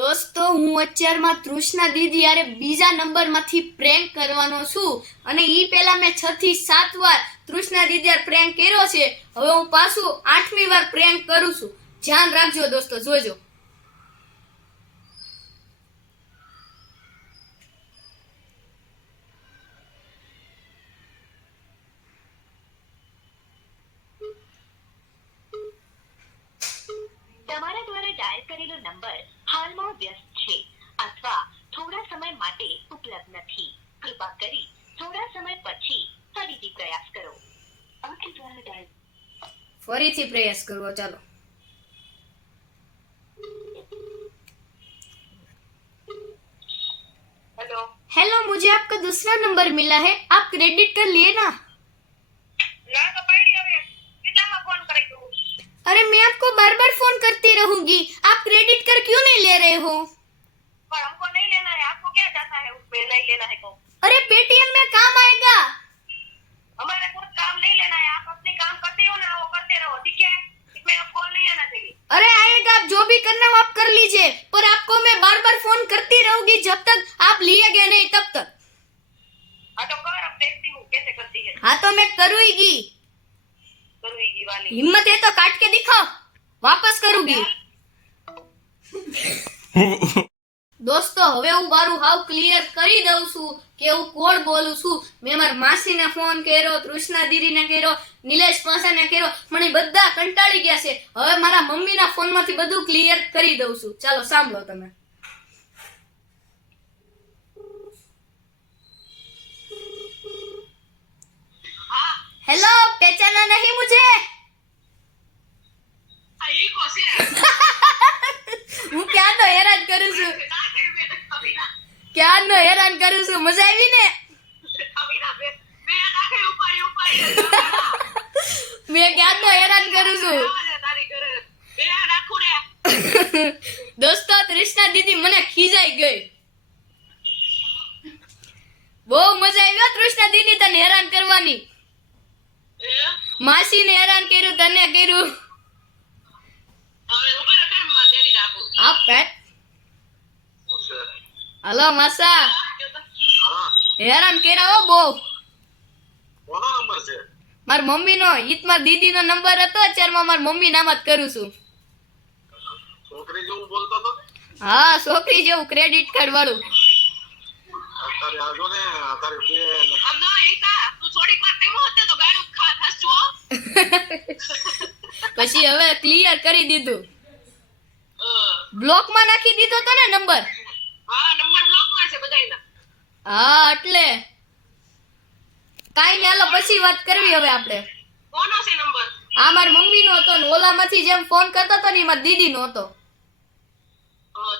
દોસ્તો હું અત્યારમાં તૃષ્ણા દીદી યારે બીજા નંબરમાંથી પ્રેન્ક કરવાનો છું અને ઈ પહેલા મેં 6 થી 7 વાર તૃષ્ણા દીદી યાર પ્રેન્ક કર્યો છે. હવે હું પાછું 8મી વાર પ્રેન્ક કરું છું. ધ્યાન રાખજો દોસ્તો, જોજો. તમારા દ્વારા ડાયલ કરેલો નંબર હાલમાં વ્યસ્ત છે અથવા થોડા સમય માટે ઉપલબ્ધ નથી. કૃપા કરી થોડા સમય પછી ફરીથી પ્રયાસ કરો. આપકે દ્વારા ડાયલ ફરીથી પ્રયાસ કરવો. ચાલો. हेलो हेलो, मुझे आपका दूसरा नंबर मिला है, आप क्रेडिट कर लिए ना? ना तो पड़ी હવે કેટલામાં ફોન કરી દઉં. अरे मैं आपको बार बार फोन करती रहूंगी, आप क्रेडिट कर क्यों नहीं ले रहे हो? पर हमको नहीं लेना है. आपको क्या जाता है उसमें नहीं लेना है तो अरे पेटीएम में काम आएगा. हमारे कुछ काम नहीं लेना है. आप अपने काम करते हो ना वो करते रहो, ठीक है. इसमें अब कॉल नहीं आना चाहिए. अरे आएगा, आप जो भी करना हो आप कर लीजिए, पर आपको मैं बार बार फोन करती रहूंगी जब तक आप लिएगे नहीं तब तक. हाँ तो कर, अब देखती हूँ कैसे करती है. हाँ तो मैं करूंगी. करूँगी वाली हिम्मत है तो काट के दिखाओ, वापस करूंगी. દોસ્તો હવે હું મારું હાવ ક્લિયર કરી દઉં છું કે હું કોણ બોલું છું. મેં મારા માસીને ફોન કર્યો, તૃષ્ણા દીદીને કર્યો, નિલેશ પાસાને કર્યો, મને બધા કંટાળી ગયા છે. હવે મારા મમ્મીના ફોનમાંથી બધું ક્લિયર કરી દઉં છું. ચાલો સાંભળો તમે. हेलो, पहचाना नहीं मुझे? ये कौन है. હું ક્યારનો હેરાન કરું છું, ક્યારનો હેરાન કરું છું. મજા આવી ને? મેં ક્યારનો હેરાન કરું છું. દોસ્તો તૃષ્ણા દીદી મને ખીજાઈ ગઈ. બહુ મજા આવી હો તૃષ્ણા દીદી તને હેરાન કરવાની. માસીને હેરાન કર્યું, તને કર્યું. આ પેટ હલો માસા, હેરાન કર્યા હો બહુ. કોનો નંબર છે? મારી મમ્મીનો. ઈત મારી દીદીનો નંબર હતો, અત્યારમાં મારી મમ્મી નામ જ કરું છું. છોકરી જેવું બોલતો તો? હા, છોકરી જેવું, ક્રેડિટ કાર્ડ વાળું. અત્યારે આજો ને અત્યારે બે अब ना एकता तू थोड़ी बार देमो होते तो गाड़ी खा हंसो. પછી હવે ક્લિયર કરી દીધું. બ્લોકમાં નાખી દીધો તો ને નંબર. हाँ नंबर ब्लॉक में से बधाईना. હા એટલે કાઈ નહીં, હાલો પછી વાત કરવી હવે આપણે. કોનો છે નંબર? આ મારી મમ્મીનો હતો ને ઓલામાંથી જેમ ફોન કરતો હતો ને એ મારી દીદીનો હતો.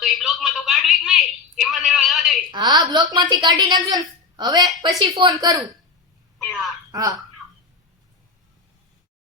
તો એ બ્લોક માં તો કાઢવી જ નહીં. એમાં ને એવા દે. હા, બ્લોકમાંથી કાઢી નાખજો ને. હવે પછી ફોન કરું. હા હા.